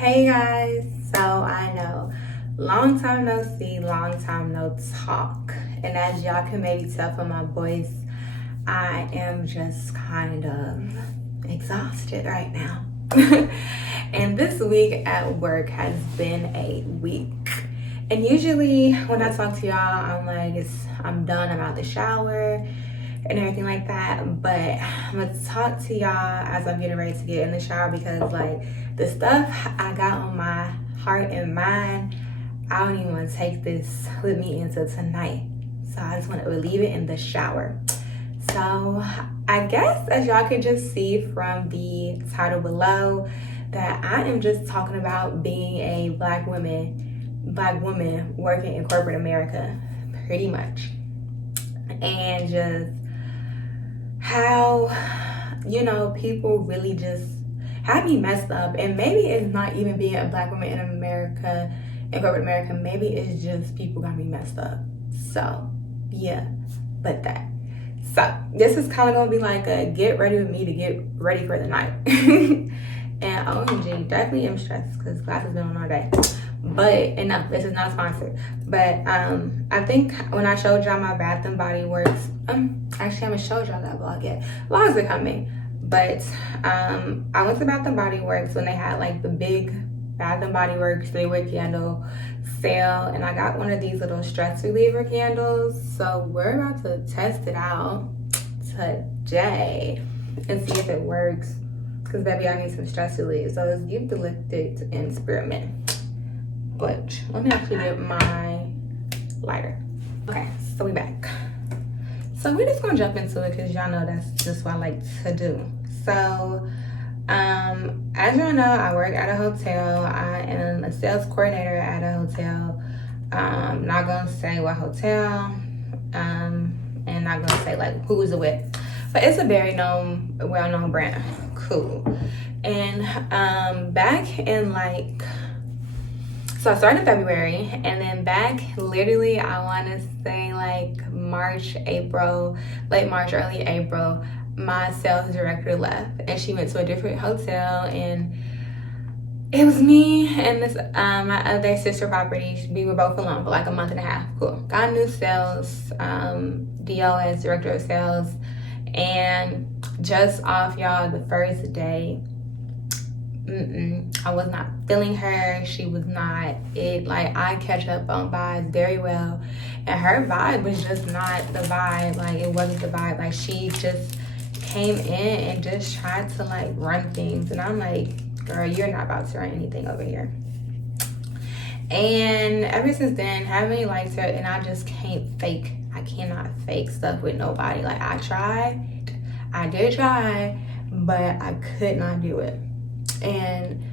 Hey guys, so I know, long time no see, long time no talk. And as y'all can maybe tell from my voice, I am just kind of exhausted right now. And this week at work has been a week. And usually when I talk to y'all, I'm like, I'm done, I'm out the shower and everything like that. But I'm gonna talk to y'all as I'm getting ready to get in the shower because like the stuff I got on my heart and mind, I don't even want to take this with me into tonight. So I just want to relieve it in the shower. So I guess as y'all can just see from the title below that I am just talking about being a black woman working in corporate America, pretty much. And just how, people really just have me messed up. And maybe it's not even being a black woman in America, in corporate America, maybe it's just people got me messed up. So yeah, but that. So this is kind of gonna be like a get ready with me to get ready for the night. And OMG, definitely am stressed because class has been on all day. But, and no, this is not sponsored. But I think when I showed y'all my Bath and Body Works, actually I haven't showed y'all that vlog yet. Vlogs are coming. But I went to Bath and Body Works when they had like the big Bath and Body Works 3-wick candle sale, and I got one of these little stress reliever candles. So we're about to test it out today and see if it works. Because baby, I need some stress relief. So it's eucalyptus and spearmint. But let me actually get my lighter. Okay, so we back. So we're just gonna jump into it because y'all know that's just what I like to do. So as y'all know, I work at a hotel. I am a sales coordinator at a hotel. Not gonna say what hotel, and not gonna say like who's it with, but it's a very well-known brand. Cool. And back in so I started in February, and then back literally I want to say like March, April, late March, early April, my sales director left and she went to a different hotel, and it was me and this my other sister property. We were both alone for like a month and a half. Cool. Got new sales, DO as director of sales, and just off y'all the first day, I was not feeling her. She was not it. Like I catch up on vibes very well, and her vibe was just not the vibe. Like it wasn't the vibe. Like she just came in and just tried to like run things, and I'm like, girl, you're not about to run anything over here. And ever since then, haven't really liked her, and I just can't fake. I cannot fake stuff with nobody. Like I did try, but I could not do it. And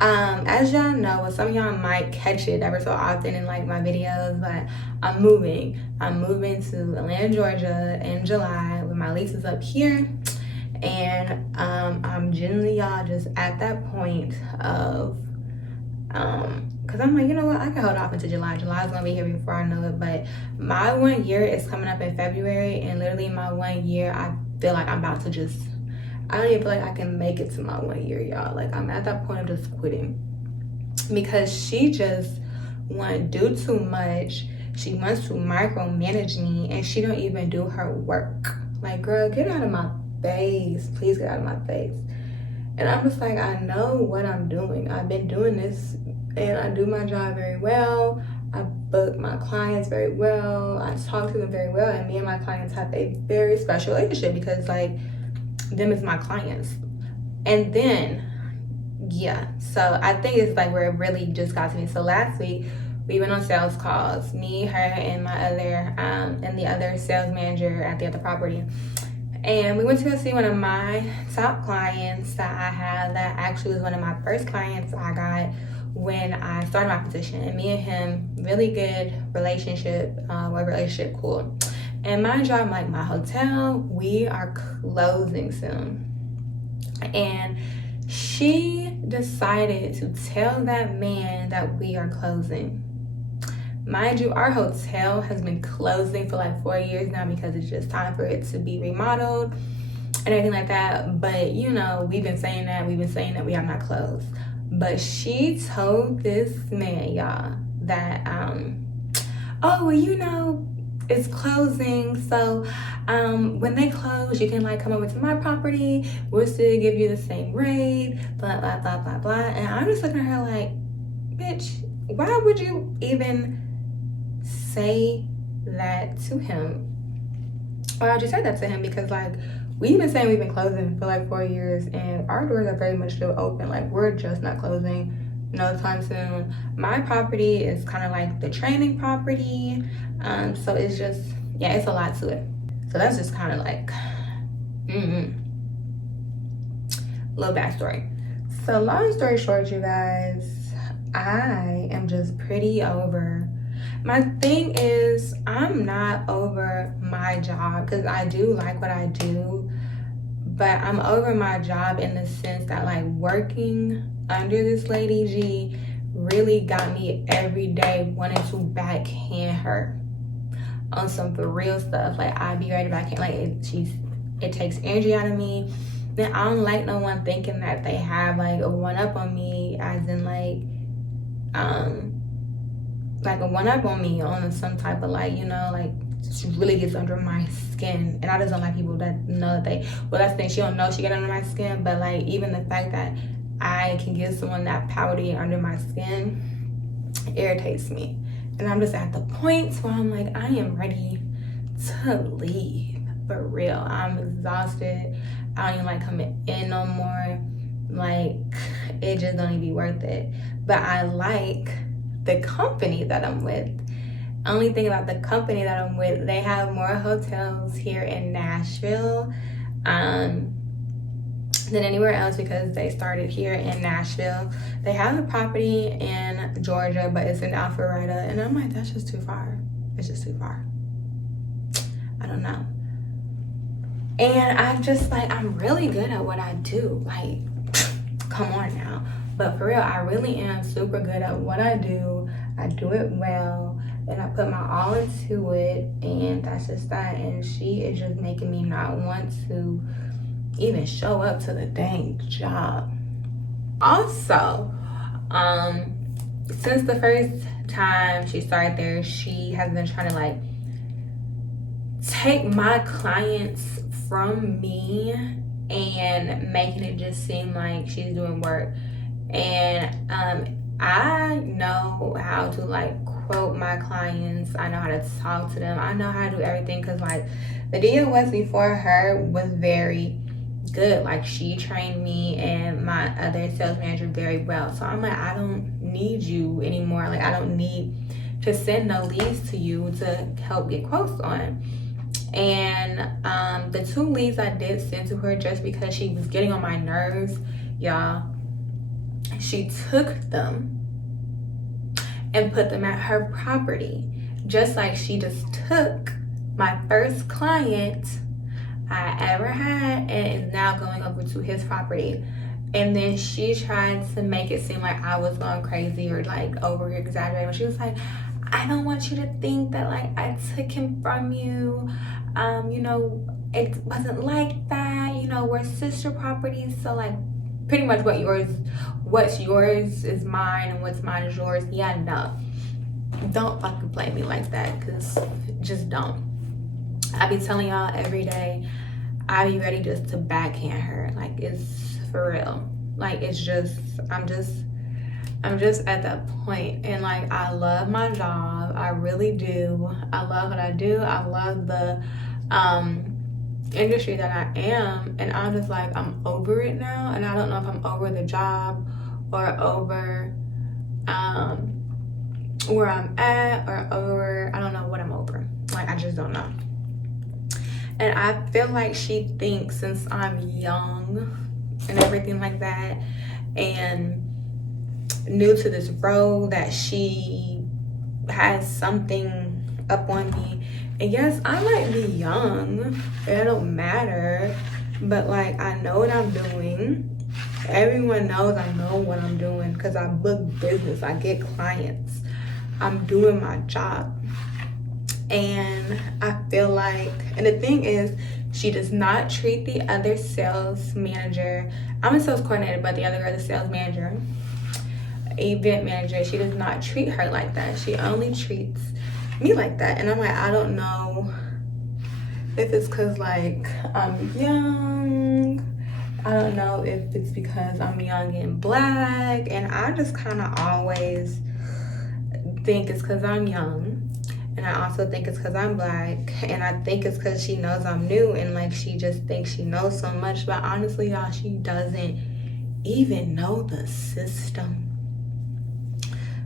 as y'all know, well, some of y'all might catch it ever so often in like my videos, but I'm moving to Atlanta, Georgia in July when my lease is up here. And I'm generally y'all just at that point of because I'm like, you know what, I can hold off until July. July's gonna be here before I know it. But my 1 year is coming up in February, and literally my 1 year, I feel like I'm about to just, I don't even feel like I can make it to my 1 year, y'all. Like I'm at that point of just quitting because she just won't do too much. She wants to micromanage me, and she don't even do her work. Like, girl, get out of my face. Please get out of my face. And I'm just like, I know what I'm doing. I've been doing this, and I do my job very well. I book my clients very well. I talk to them very well, and me and my clients have a very special relationship because like them is my clients. And then yeah, so I think it's like where it really just got to me. So last week we went on sales calls, me, her, and my other and the other sales manager at the other property, and we went to go see one of my top clients that I had, that actually was one of my first clients I got when I started my position. And me and him, really good relationship, work relationship, cool. And mind you, I'm like, my hotel, we are closing soon. And she decided to tell that man that we are closing. Mind you, our hotel has been closing for like 4 years now because it's just time for it to be remodeled and everything like that. But you know, we've been saying that we have not closed. But she told this man, y'all, that oh, well, you know, it's closing, so when they close, you can like come over to my property, we'll still give you the same rate, blah blah blah blah blah. And I'm just looking at her like, bitch, why would you even say that to him? Or I just said that to him because like we've been saying we've been closing for like 4 years and our doors are very much still open. Like we're just not closing no time soon. My property is kind of like the training property, so it's just, yeah, it's a lot to it. So that's just kind of like little backstory. So long story short, you guys, I am just pretty over. My thing is, I'm not over my job because I do like what I do, but I'm over my job in the sense that like working under this lady G really got me every day wanting to backhand her on some for real stuff. Like I'd be ready to backhand, like it takes energy out of me. Then I don't like no one thinking that they have like a one up on me, as in like a one up on me on some type of like, you know, like she really gets under my skin. And I just don't like people that know that well, that's the thing, she don't know she get under my skin, but like even the fact that I can give someone that power to get under my skin irritates me. And I'm just at the point where I'm like, I am ready to leave for real. I'm exhausted. I don't even like coming in no more. Like it just don't even be worth it. But I like the company that I'm with. Only thing about the company that I'm with, they have more hotels here in Nashville than anywhere else because they started here in Nashville. They have a property in Georgia, but it's in Alpharetta, and I'm like, that's just too far. It's just too far. I don't know. And I'm just like, I'm really good at what I do. Like, come on now. But for real, I really am super good at what I do. I do it well, and I put my all into it, and that's just that. And she is just making me not want to even show up to the dang job. Also, since the first time she started there, she has been trying to like take my clients from me and making it just seem like she's doing work. And I know how to like quote my clients. I know how to talk to them. I know how to do everything because like the DOS before her was very good. Like she trained me and my other sales manager very well. So I'm like, I don't need you anymore. Like I don't need to send no leads to you to help get quotes on. And the 2 leads I did send to her just because she was getting on my nerves, y'all, she took them and put them at her property, just like she just took my first client I ever had and is now going over to his property. And then she tried to make it seem like I was going crazy or like over exaggerating. She was like, I don't want you to think that like I took him from you. You know, it wasn't like that. You know, we're sister properties, so like pretty much what's yours is mine and what's mine is yours. Yeah, no, don't fucking play me like that, because just don't. I be telling y'all every day, I be ready just to backhand her. Like it's for real. Like it's just, I'm just at that point. And like I love my job, I really do. I love what I do. I love the industry that I am, and I'm just like, I'm over it now. And I don't know if I'm over the job or over where I'm at, or over, I don't know what I'm over. Like I just don't know. And I feel like she thinks since I'm young and everything like that and new to this role that she has something up on me. And yes, I might be young, it don't matter, but like I know what I'm doing. Everyone knows I know what I'm doing because I book business, I get clients, I'm doing my job. And I feel like, and the thing is, she does not treat the other sales manager, I'm a sales coordinator, but the other girl is a sales manager, event manager, she does not treat her like that. She only treats me like that. And I'm like, I don't know if it's because like I'm young. I don't know if it's because I'm young and black. And I just kind of always think it's because I'm young. And I also think it's because I'm black. And I think it's because she knows I'm new. And like she just thinks she knows so much. But honestly, y'all, she doesn't even know the system.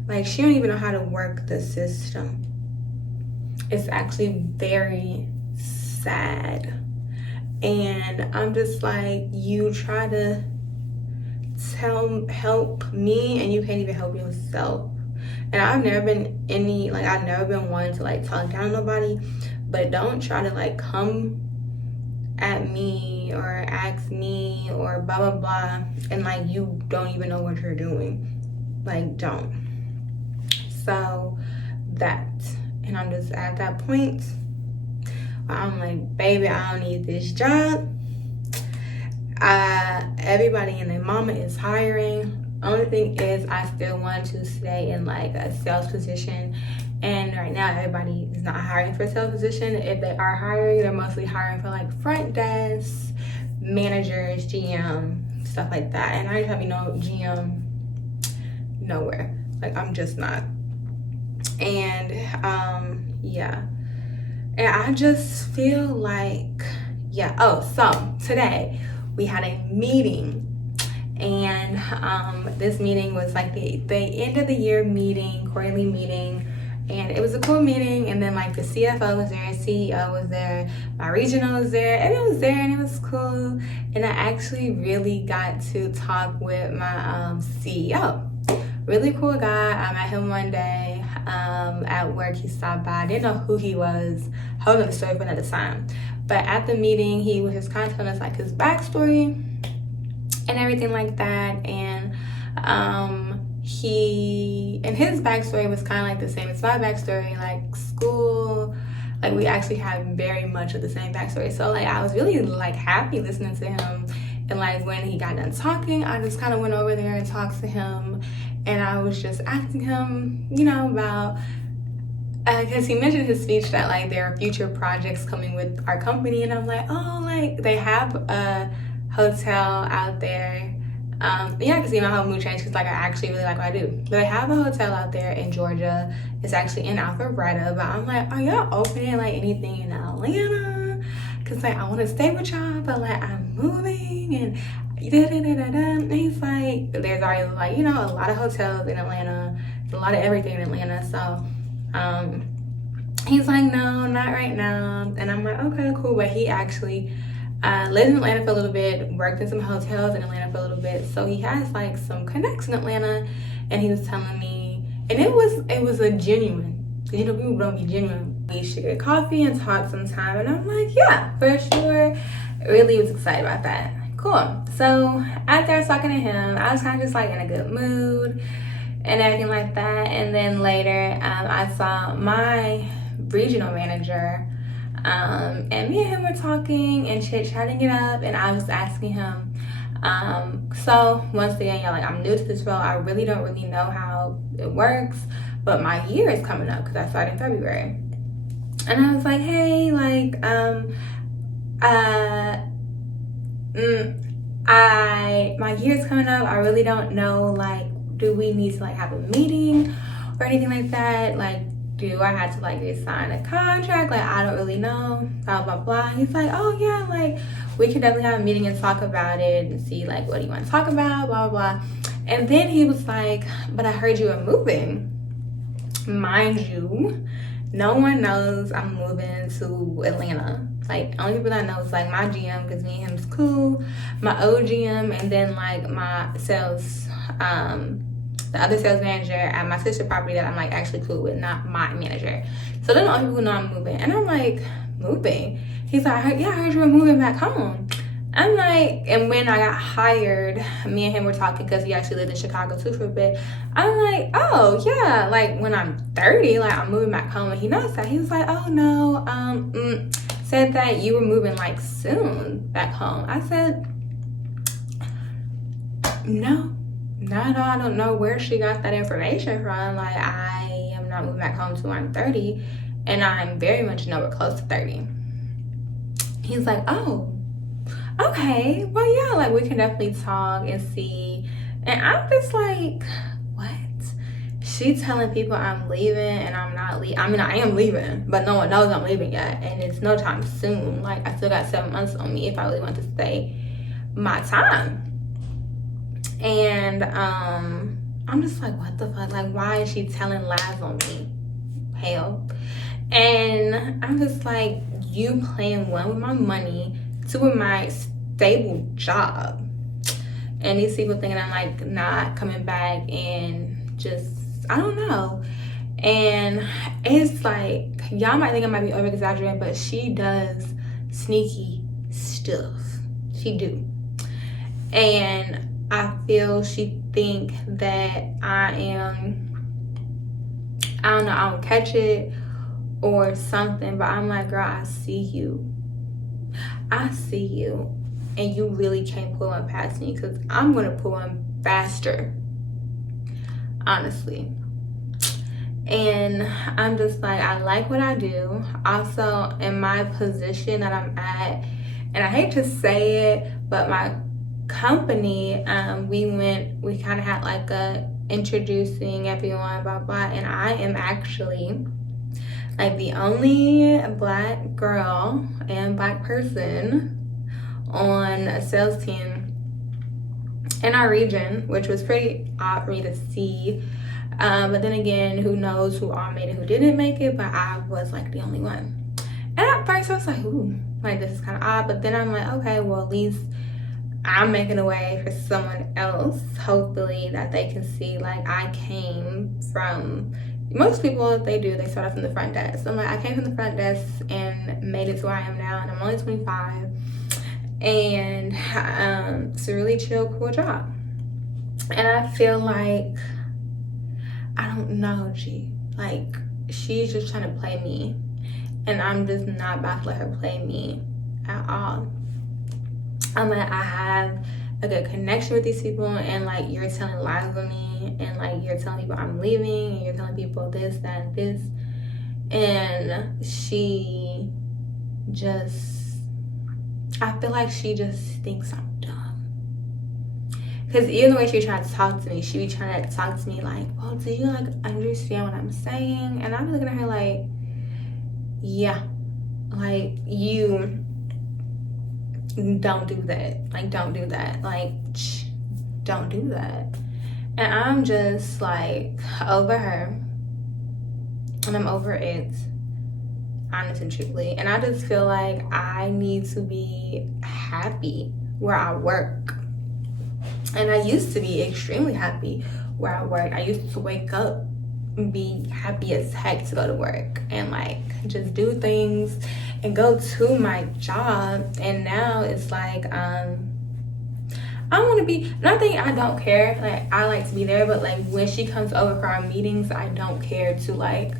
Like she don't even know how to work the system. It's actually very sad. And I'm just like, you try to help me and you can't even help yourself. And I've never been I've never been one to like talk down on nobody, but don't try to like come at me or ask me or blah blah blah and like you don't even know what you're doing. Like, don't. So that, and I'm just at that point where I'm like, baby, I don't need this job. Everybody and their mama is hiring. Only thing is I still want to stay in like a sales position, and right now everybody is not hiring for a sales position. If they are hiring, they're mostly hiring for like front desk managers, GM, stuff like that. And I just have, GM nowhere. Like, I'm just not. And yeah, and I just feel like, yeah. Oh, so today we had a meeting. And this meeting was like the end of the year meeting, quarterly meeting, and it was a cool meeting. And then like the CFO was there, CEO was there, my regional was there, and it was there and it was cool. And I actually really got to talk with my CEO. Really cool guy. I met him one day at work. He stopped by. I didn't know who he was. Holding the story for another time. But at the meeting, he was just kind of telling us like his backstory and everything like that. And his backstory was kind of like the same as my backstory, like school. Like, we actually have very much of the same backstory. So like I was really like happy listening to him. And like when he got done talking, I just kind of went over there and talked to him, and I was just asking him, about because he mentioned in his speech that like there are future projects coming with our company. And I'm like, oh, like they have a hotel out there. Yeah, because how mood change, because like I actually really like what I do. But they have a hotel out there in Georgia. It's actually in Alpharetta. But I'm like, are y'all opening like anything in Atlanta? Because like I want to stay with y'all, but like I'm moving and and he's like, there's already like, a lot of hotels in Atlanta. There's a lot of everything in Atlanta. So he's like, no, not right now. And I'm like, okay, cool. But he actually lived in Atlanta for a little bit, worked in some hotels in Atlanta for a little bit. So he has like some connects in Atlanta. And he was telling me, and it was a genuine, people don't be genuine. We should get coffee and talk sometime. And I'm like, yeah, for sure. Really was excited about that. Cool. So after I was talking to him, I was kind of just like in a good mood and everything like that. And then later, I saw my regional manager, and me and him were talking and chit-chatting it up. And I was asking him, so once again, like I'm new to this role. I really don't really know how it works, but my year is coming up because I started in February. And I was like, hey, like, my year's coming up. I really don't know, like, do we need to like have a meeting or anything like that? Like, do I have to like sign a contract? Like, I don't really know, blah blah blah. He's like, oh yeah, like we could definitely have a meeting and talk about it and see like what do you want to talk about, blah blah blah. And then he was like, but I heard you were moving. Mind you, no one knows I'm moving to Atlanta. Like, only people that know is like my GM, because me and him's cool, my OGM, and then like my sales, the other sales manager at my sister property that I'm like actually cool with, not my manager. So they're the only people who know I'm moving. And I'm like, moving? He's like, I heard you were moving back home. I'm like, and when I got hired, me and him were talking because he actually lived in Chicago too for a bit. I'm like, oh yeah, like when I'm 30, like I'm moving back home. And he knows that. He was like, oh no, said that you were moving like soon back home. I said, no, not at all. I don't know where she got that information from. Like, I am not moving back home till I'm 30, and I'm very much nowhere close to 30. He's like, oh, okay, well, yeah, like, we can definitely talk and see. And I'm just like, what? She telling people I'm leaving, and I'm not leaving. I mean, I am leaving, but no one knows I'm leaving yet, and it's no time soon. Like, I still got 7 months on me if I really want to stay my time. And I'm just like, what the fuck? Like, why is she telling lies on me? Hell. And I'm just like, you playing one with my money, two with my stable job, and these people thinking I'm like not coming back, and just, I don't know. And it's like, y'all might think I might be over exaggerating, but she does sneaky stuff. She do. And I feel she think that I don't know, I don't catch it or something, but I'm like, girl, I see you. I see you. And you really can't pull one past me, because I'm going to pull one faster. Honestly. And I'm just like, I like what I do. Also, in my position that I'm at, and I hate to say it, but my company, we kind of had like a introducing everyone, blah blah, and I am actually like the only Black girl and Black person on a sales team in our region, which was pretty odd for me to see. But then again, who knows who all made it, who didn't make it, but I was like the only one. And at first I was like, ooh, like this is kind of odd. But then I'm like, okay, well, at least I'm making a way for someone else, hopefully, that they can see like I came from, most people, they start off from the front desk. So I'm like, I came from the front desk and made it to where I am now, and I'm only 25. And it's a really chill, cool job. And I feel like, I don't know, like, she's just trying to play me, and I'm just not about to let her play me at all. I'm like, I have a good connection with these people, and like, you're telling lies on me, and like, you're telling people I'm leaving, and you're telling people this, that, and this. And she just, I feel like she just thinks I'm dumb. Because even the way she tried to talk to me, she be trying to talk to me like, well, do you like understand what I'm saying? And I'm looking at her like, yeah, like, you don't do that. Like, don't do that. Like, don't do that. And I'm just like over her, and I'm over it, honest and truthfully. And I just feel like I need to be happy where I work. And I used to be extremely happy where I work. I used to wake up and be happy as heck to go to work and like just do things and go to my job. And now it's like, I want to be, nothing, I don't care. Like, I like to be there, but like when she comes over for our meetings, I don't care to like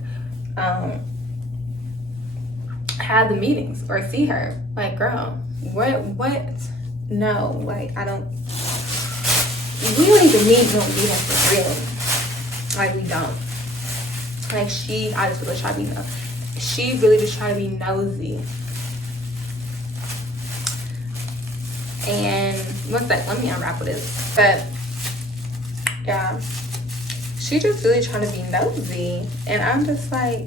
have the meetings or see her. Like, girl, what? No, like, I don't. We don't even need to be there for real. Like, we don't. Like, I just really try to be nosy. She really just try to be nosy. And one sec, let me unwrap this. But yeah, she just really trying to be nosy, and I'm just like,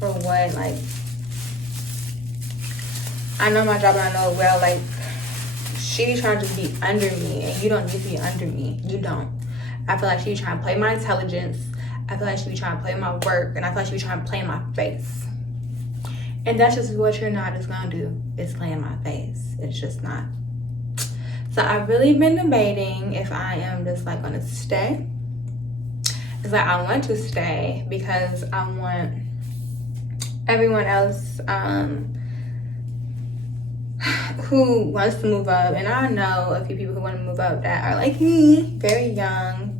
for what? Like, I know my job and I know it well. Like, she be trying to just be under me, and you don't need to be under me. You don't. I feel like she be trying to play my intelligence. I feel like she be trying to play my work, and I feel like she be trying to play in my face. And that's just what you're not just gonna do, is play in my face. It's just not. So I've really been debating if I am just like gonna stay. It's like, I want to stay because I want everyone else who wants to move up, and I know a few people who want to move up that are like me, very young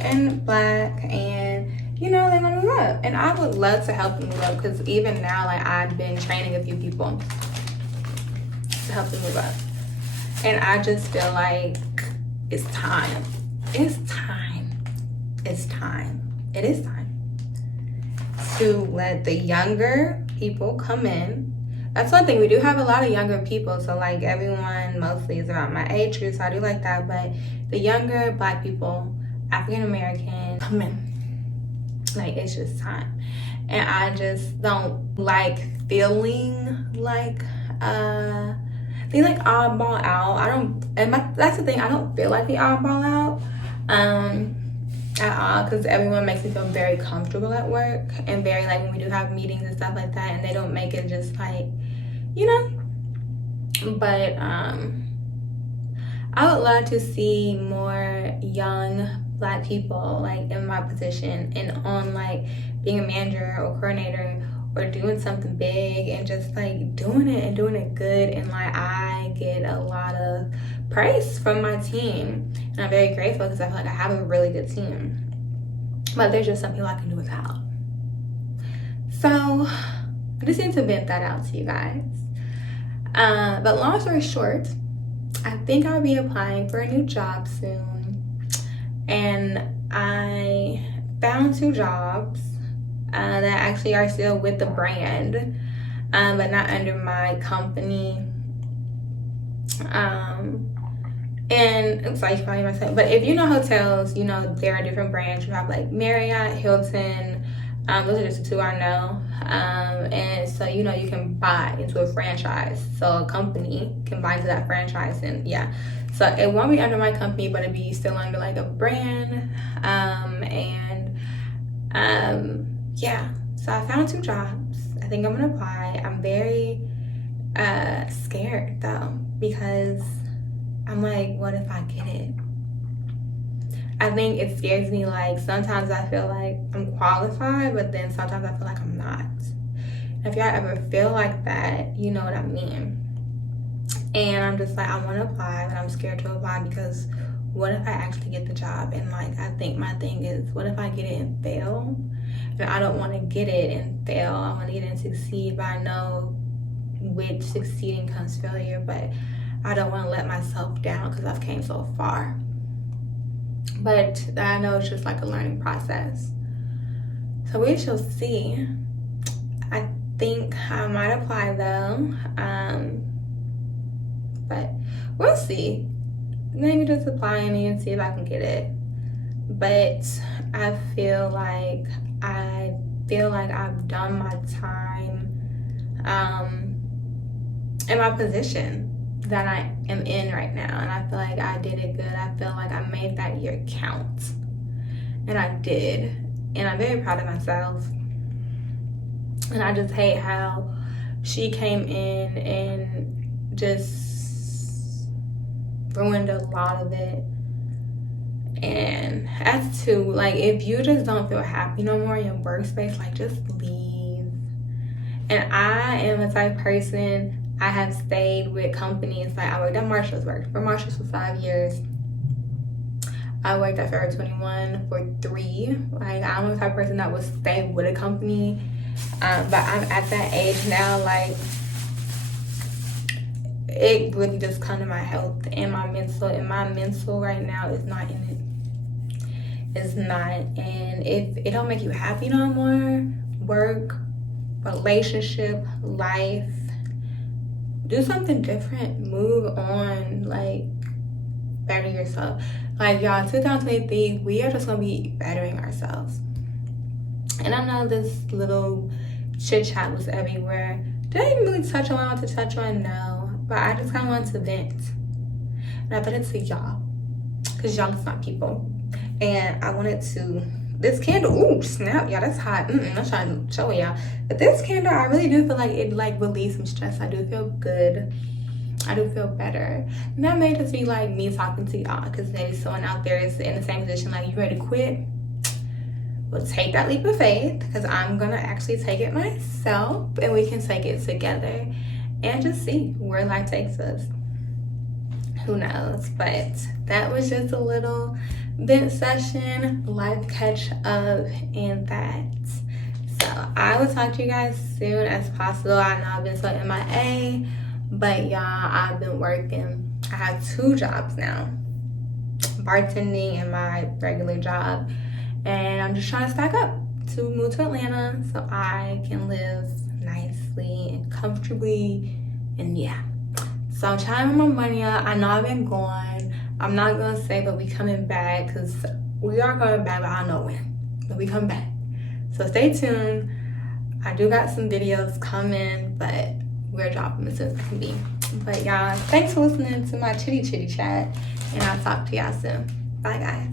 and Black, and you know, they want to move up, and I would love to help them move up, because even now, like, I've been training a few people to help them move up, and I just feel like it's time. it's time. It's time. It is time to let the younger people come in. That's one thing. We do have a lot of younger people. So like everyone mostly is around my age group. So I do like that. But the younger Black people, African American, come in. Like it's just time. And I just don't like feeling like oddball out. I don't, and that's the thing, I don't feel like the oddball out at all, because everyone makes me feel very comfortable at work, and very like when we do have meetings and stuff like that, and they don't make it just like, you know. But I would love to see more young Black people like in my position and on like being a manager or coordinator or doing something big, and just like doing it and doing it good. And like I get a lot of praise from my team, and I'm very grateful because I feel like I have a really good team. But there's just some people I can do without. So I just need to vent that out to you guys. But long story short, I think I'll be applying for a new job soon. And I found 2 jobs that actually are still with the brand, but not under my company. And it's like probably myself, but if you know hotels, you know there are different brands. You have like Marriott, Hilton. Those are just the 2 I know. And so you know you can buy into a franchise. So a company can buy into that franchise, and yeah. So it won't be under my company, but it'll be still under like a brand. Yeah. So I found 2 jobs. I think I'm gonna apply. I'm very scared though, because I'm like, what if I get it? I think it scares me. Like sometimes I feel like I'm qualified, but then sometimes I feel like I'm not. If y'all ever feel like that, you know what I mean. And I'm just like, I want to apply, but I'm scared to apply because what if I actually get the job? And like, I think my thing is, what if I get it and fail? And I don't want to get it and fail. I want to get it and succeed, but I know with succeeding comes failure. But I don't want to let myself down because I've came so far. But I know it's just like a learning process. So we shall see. I think I might apply though. But we'll see. Maybe just apply and see if I can get it. But I feel like I've done my time in my position that I am in right now, and I feel like I did it good. I feel like I made that year count, and I did, and I'm very proud of myself. And I just hate how she came in and just ruined a lot of it. And as to like, if you just don't feel happy no more in your workspace, like just leave. And I am a type of person, I have stayed with companies, like I worked at Marshall's, worked for Marshall's for 5 years. I worked at Forever 21 for 3. Like I'm the type of person that would stay with a company. But I'm at that age now, like it really just comes to my health and my mental, and my mental right now is not in it. It's not. And if it don't make you happy no more, work, relationship, life, do something different, move on, like better yourself. Like y'all, 2023, we are just gonna be bettering ourselves. And I know this little chit chat was everywhere. Did I even really touch on what I want to touch on? No. But I just kind of wanted to vent. And I put it to y'all, because y'all is my people. And I wanted to, this candle, ooh, snap, y'all, that's hot. I'm trying to show y'all. But this candle, I really do feel like it like relieves some stress. I do feel good. I do feel better. And that may just be like me talking to y'all, because maybe someone out there is in the same position, like you ready to quit. Well, take that leap of faith, because I'm gonna actually take it myself, and we can take it together and just see where life takes us. Who knows? But that was just a little vent session, life catch up, and that. So I will talk to you guys soon as possible. I know I've been so MIA, but y'all, I've been working. I have 2 jobs now. bartending in my regular job, and I'm just trying to stack up to move to Atlanta so I can live nicely and comfortably, and yeah. So I'm trying to move my money up. I know I've been gone. I'm not gonna say but we coming back, because we are coming back, but I don't know when, but we come back. So stay tuned. I do got some videos coming, but we're dropping as soon as it can be. But y'all, thanks for listening to my chitty chat, and I'll talk to y'all soon. Bye guys.